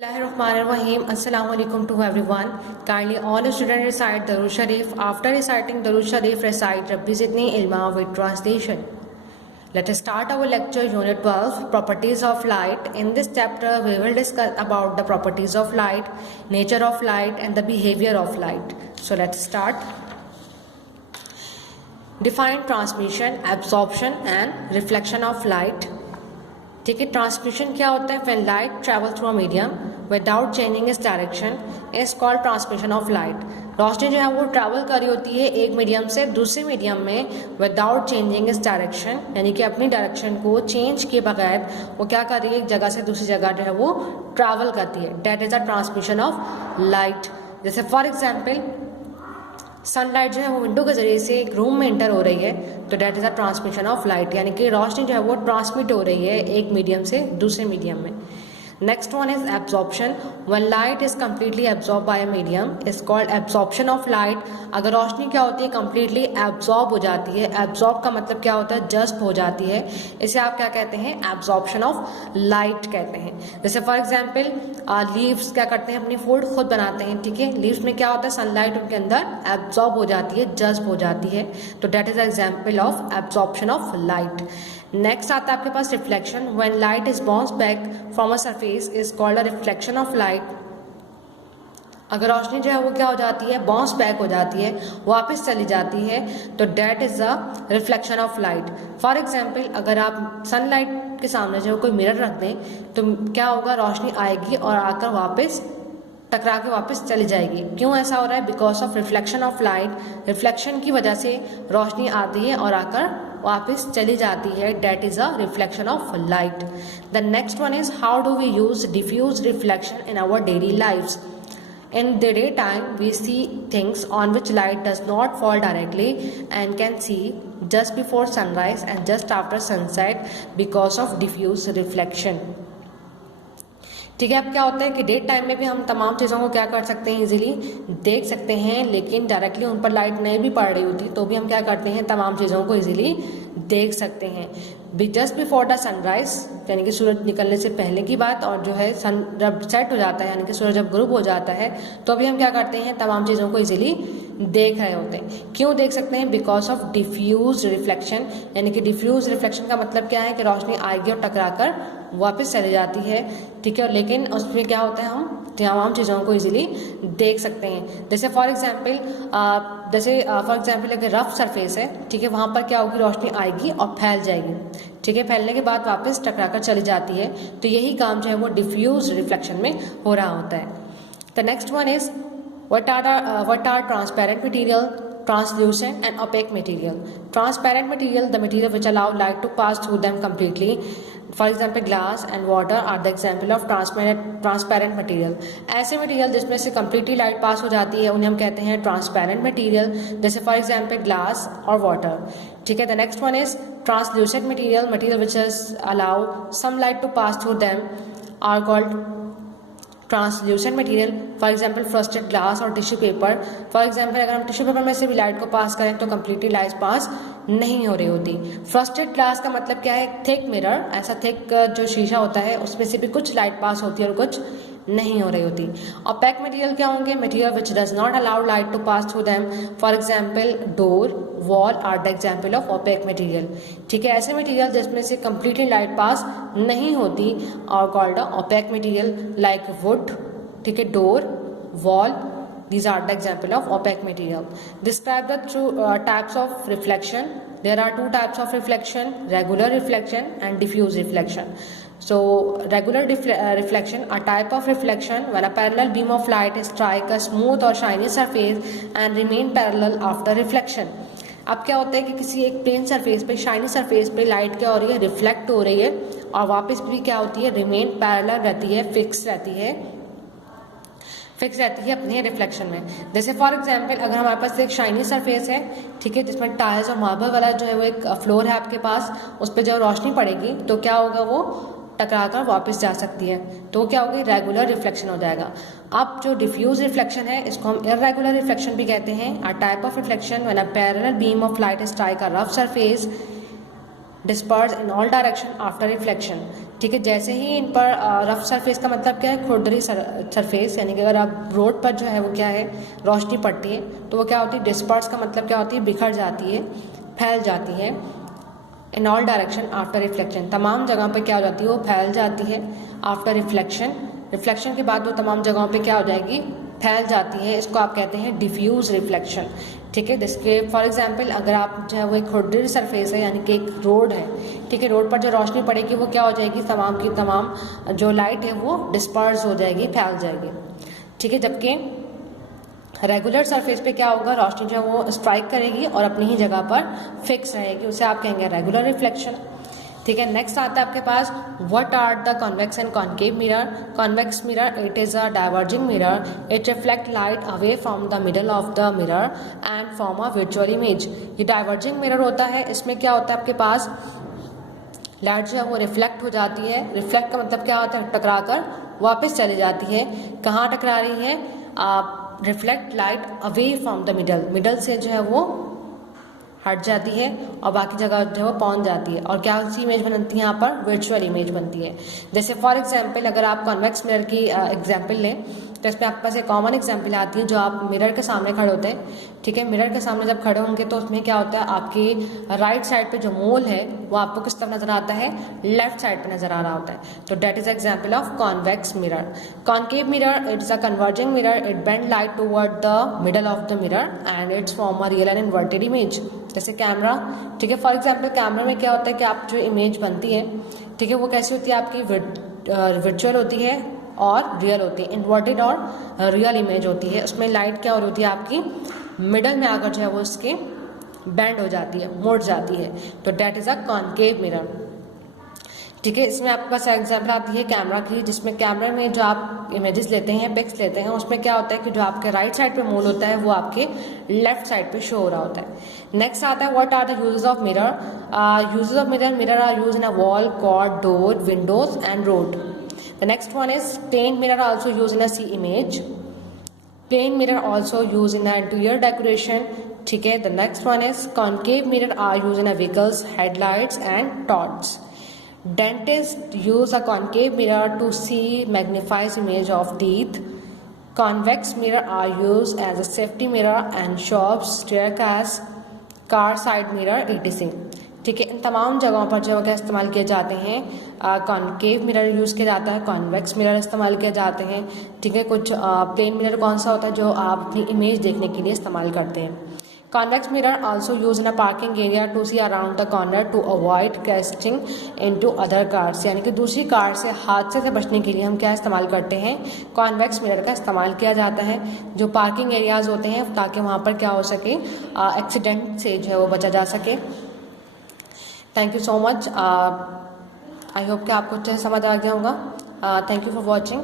Bismillahirrahmanirrahim. Assalamu alaikum to everyone. Kindly all students recite Darud Sharif. After reciting Darud Sharif, recite Rabbi Zidni Ilma with translation. Let us start our lecture Unit 12, Properties of Light. In this chapter, we will discuss about the properties of light, nature of light and the behavior of light. So let's start. Define transmission, absorption and reflection of light. ठीक है, transmission क्या होता है? When light travel through a medium without changing its direction is called transmission of light. रोशनी जो है वो travel कर रही होती है एक मीडियम से दूसरे मीडियम में विदाउट चेंजिंग इट्स डायरेक्शन, यानी कि अपनी डायरेक्शन को चेंज किए बगैर वो क्या कर रही है, एक जगह से दूसरी जगह जो है वो ट्रैवल करती है. That is a transmission of light. जैसे फॉर एग्जाम्पल सनलाइट जो है वो विंडो के जरिए से एक रूम में इंटर हो रही है, तो that is a transmission of light, यानी कि रोशनी जो है वो ट्रांसमिट हो रही है एक मीडियम से दूसरे मीडियम में. Next one is absorption. When light is completely absorb by a medium is called absorption of light. अगर रोशनी क्या होती है, कम्प्लीटली एब्जॉर्ब हो जाती है. एब्जॉर्ब का मतलब क्या होता है, जस्ट हो जाती है. इसे आप क्या कहते हैं, एब्जॉर्प्शन ऑफ लाइट कहते हैं. जैसे फॉर एग्जाम्पल लीव्स क्या करते हैं, अपनी फूड खुद बनाते हैं. ठीक है, लीव्स में क्या होता है, सनलाइट उनके अंदर एब्जॉर्ब हो जाती है, जस्ट हो जाती है, तो that is example of absorption of light. Next आता है आपके पास reflection. When light is bounce back from a surface is called a reflection of light. अगर रोशनी जो है वो क्या हो जाती है, बाउंस बैक हो जाती है, वापस चली जाती है, तो that is a reflection of light. For example अगर आप सनलाइट के सामने जो कोई मिरर रख दें तो क्या होगा, रोशनी आएगी और आकर वापस टकरा के वापस चली जाएगी. क्यों ऐसा हो रहा है, because of reflection of light. Reflection की वजह से रोशनी आती है और आकर वापस चली जाती है. That is a reflection of light. The next one is how do we use diffuse reflection in our daily lifes. In the daytime, we see things on which light does not fall directly and can see just before sunrise and just after sunset because of diffuse reflection. ठीक है, अब क्या होता है कि day time में भी हम तमाम चीज़ों को क्या कर सकते हैं, इजीली देख सकते हैं, लेकिन डायरेक्टली उन पर लाइट नहीं भी पड़ रही होती तो भी हम क्या करते हैं, तमाम चीज़ों को इजीली देख सकते हैं. जस्ट बिफोर द सनराइज, यानी कि सूरज निकलने से पहले की बात, और जो है सन जब सेट हो जाता है, यानी कि सूरज जब ग्रुप हो जाता है, तो अभी हम क्या करते हैं, तमाम चीज़ों को इजीली देख रहे होते हैं. क्यों देख सकते हैं, बिकॉज ऑफ डिफ्यूज रिफ्लेक्शन. यानी कि डिफ्यूज रिफ्लेक्शन का मतलब क्या है कि रोशनी आएगी और टकरा कर वापस चली जाती है. ठीक है, लेकिन उसमें क्या होता है, हम तमाम चीज़ों को इजीली देख सकते हैं. जैसे फॉर एग्जाम्पल एक रफ सरफेस है, ठीक है, वहाँ पर क्या होगी, रोशनी आएगी और फैल जाएगी. ठीक है, फैलने के बाद वापस टकरा कर चली जाती है, तो यही काम जो है वो डिफ्यूज रिफ्लेक्शन में हो रहा होता है. The next one is what are transparent material, translucent and opaque material. Transparent material, the material which allow light to pass through them completely. For example, glass and water are the example of transparent material. ऐसे material जिसमें से completely light pass हो जाती है उन्हें हम कहते हैं transparent material. जैसे for example glass और water. ठीक है, the next one is translucent material, material which is allow some light to pass through them are called translucent material. For example frosted glass और टिश्यू पेपर. फॉर एग्जांपल अगर हम tissue paper में से भी light को पास करें तो completely light pass नहीं हो रही होती. फ्रस्टेड ग्लास का मतलब क्या है, थिक मिरर, ऐसा थिक जो शीशा होता है उसमें से भी कुछ लाइट पास होती है और कुछ नहीं हो रही होती. ओपेक मटेरियल क्या होंगे, material which does not allow light to pass through them. For example door, wall are the example of opaque material. ठीक है, ऐसे मटेरियल जिसमें से कम्प्लीटली लाइट पास नहीं होती और called opaque material like wood. ठीक है, door, wall, these are the example of opaque material. Describe the types of reflection. There are two types of reflection, regular reflection and diffuse reflection. So regular reflection, a type of reflection when a parallel beam of light strike a smooth or shiny surface and remain parallel after reflection. अब क्या होता है कि किसी एक plane surface पे, shiny surface पे light क्या हो रही है, रिफ्लेक्ट हो रही है और वापस भी क्या होती है, रिमेन पैरेलल रहती है, फिक्स रहती है अपने रिफ्लेक्शन में. जैसे फॉर एग्जांपल अगर हमारे पास एक शाइनी सरफेस है, ठीक है, जिसमें टाइल्स और मार्बल वाला जो है वो एक फ्लोर है आपके पास, उस पर जब रोशनी पड़ेगी तो क्या होगा, वो टकरा कर वापस जा सकती है, तो क्या होगी, रेगुलर रिफ्लेक्शन हो जाएगा. अब जो डिफ्यूज रिफ्लेक्शन है इसको हम इर्रेगुलर रिफ्लेक्शन भी कहते हैं. A type of reflection when a parallel beam of light strike a rough surface disperse in all direction after reflection. ठीक है, जैसे ही इन पर रफ सरफेस का मतलब क्या है, खुरदरी सरफेस, यानी कि अगर आप रोड पर जो है वो क्या है रोशनी पड़ती है तो वो क्या होती है, डिस्पर्स का मतलब क्या होती है, बिखर जाती है, फैल जाती है। In all direction after reflection, तमाम जगह पे क्या हो जाती है, वो फैल जाती है। आफ्टर रिफ्लेक्शन, रिफ्लेक्शन के बाद वो तमाम जगहों पे क्या हो जाएगी, फैल जाती है। इसको आप कहते हैं डिफ्यूज रिफ्लेक्शन। ठीक है, जिसके फॉर एग्जांपल अगर आप जो है वो एक खुरदरी सरफेस है, यानी कि एक रोड है, ठीक है, रोड पर जो रोशनी पड़ेगी वो क्या हो जाएगी, तमाम की तमाम जो लाइट है वो डिस्पर्स हो जाएगी, फैल जाएगी। ठीक है, जबकि रेगुलर सरफेस पे क्या होगा, रोशनी जो है वो स्ट्राइक करेगी और अपनी ही जगह पर फिक्स रहेगी, उसे आप कहेंगे रेगुलर रिफ्लेक्शन। ठीक है, नेक्स्ट आता है आपके पास what are the convex and concave mirror. Convex mirror, it is a diverging mirror, it reflect light away from the middle of the mirror and form a visual image. ये diverging mirror होता है, इसमें क्या होता है आपके पास, light जो है वो रिफ्लेक्ट हो जाती है। रिफ्लेक्ट का मतलब क्या होता है, टकरा कर वापस चली जाती है। कहाँ टकरा रही है, reflect light away from the middle से जो है वो हट जाती है और बाकी जगह जो है वो पहुंच जाती है। और क्या सी इमेज बनती है यहाँ पर, वर्चुअल इमेज बनती है। जैसे फॉर एग्जांपल अगर आप कॉन्वेक्स मिरर की एग्जांपल लें तो इसमें आपके पास एक कॉमन एग्जांपल आती है, जो आप मिरर के सामने खड़े होते हैं। ठीक है, मिरर के सामने जब खड़े होंगे तो उसमें क्या होता है, आपकी राइट साइड पे जो मोल है वो आपको किस तरफ नजर आता है, लेफ्ट साइड पे नजर आ रहा होता है। तो that is example of convex mirror. Concave mirror, it's a converging mirror, it bend light toward the middle of the mirror and it's form a real and inverted image. जैसे camera, ठीक है, for example camera में क्या होता है कि आप जो इमेज बनती है, ठीक है, वो कैसी होती है, आपकी वर्चुअल होती है और रियल होती है, इन्वर्टेड और रियल इमेज होती है। उसमें लाइट क्या होती है, आपकी मिडल में आकर जो है वो उसके बेंड हो जाती है, मुड़ जाती है। तो that is a concave mirror. ठीक है, इसमें आपके पास एग्जाम्पल आती है कैमरा की, जिसमें कैमरा में जो आप इमेजेस लेते हैं, पिक्स लेते हैं, उसमें क्या होता है कि जो आपके राइट साइड पे मोल होता है वो आपके लेफ्ट साइड पे शो हो रहा होता है। नेक्स्ट आता है what are the uses of mirror. Uses of mirror, mirror are use in a wall, cord, door, windows and road. The next one is plane mirror, also used in a sea image. Plane mirror also used in a interior decoration. ठीक है, the next one is concave mirror are used in a vehicles, headlights and torch. Dentists use a concave mirror to see magnifies image of teeth. Convex mirror are used as a safety mirror and shops, staircase, car side mirror etc. ठीक है, इन तमाम जगहों पर जो क्या इस्तेमाल किए जाते हैं, कॉन्केव मिरर यूज़ किया जाता है, कॉन्वेक्स मिरर इस्तेमाल किए जाते हैं। ठीक है, कुछ प्लेन मिरर कौन सा होता है, जो आप अपनी इमेज देखने के लिए इस्तेमाल करते हैं। Convex mirror also use in a parking area to see around the corner to avoid crashing into other cars, यानी कि दूसरी कार से हादसे से बचने के लिए हम क्या इस्तेमाल करते हैं, कॉन्वेक्स मिरर का इस्तेमाल किया जाता है, जो पार्किंग एरियाज होते हैं, ताकि वहाँ पर क्या हो सके, एक्सीडेंट से जो है वो बचा जा सके। Thank you so much. I hope कि आपको अच्छे से समझ आ गया होगा। Thank you for watching.